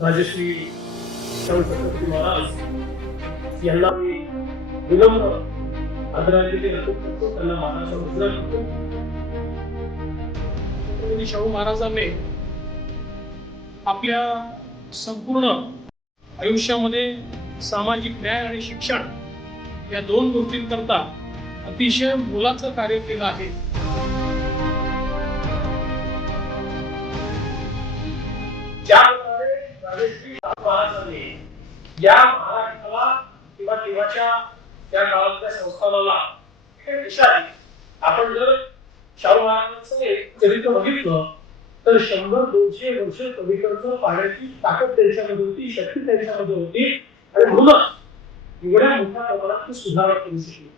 राजश्री छत्रपती महाराज यांना मी आदरांजली अर्पण करतो त्यांना मानाचा मुद्रा करतो शाहू महाराजांनी आपल्या संपूर्ण आयुष्यामध्ये सामाजिक न्याय आणि शिक्षण या दोन गोष्टींकरता अतिशय मोलाचं कार्य केलं आहे. ज्या प्रकारे राजश्री शाहू महाराजांनी या महाराष्ट्राला किंवा तेव्हाच्या त्या काळातल्या संस्थानाला आपण जर शाहू महाराजांचं एक चरित्र बघितलं तर शंभर दोनशे वर्ष कवीकडचं पाण्याची ताकद त्यांच्यामध्ये होती शक्ती त्यांच्यामध्ये होती. आणि म्हणूनच एवढ्या मोठ्या प्रमाणात ते सुधारणा करू शकली.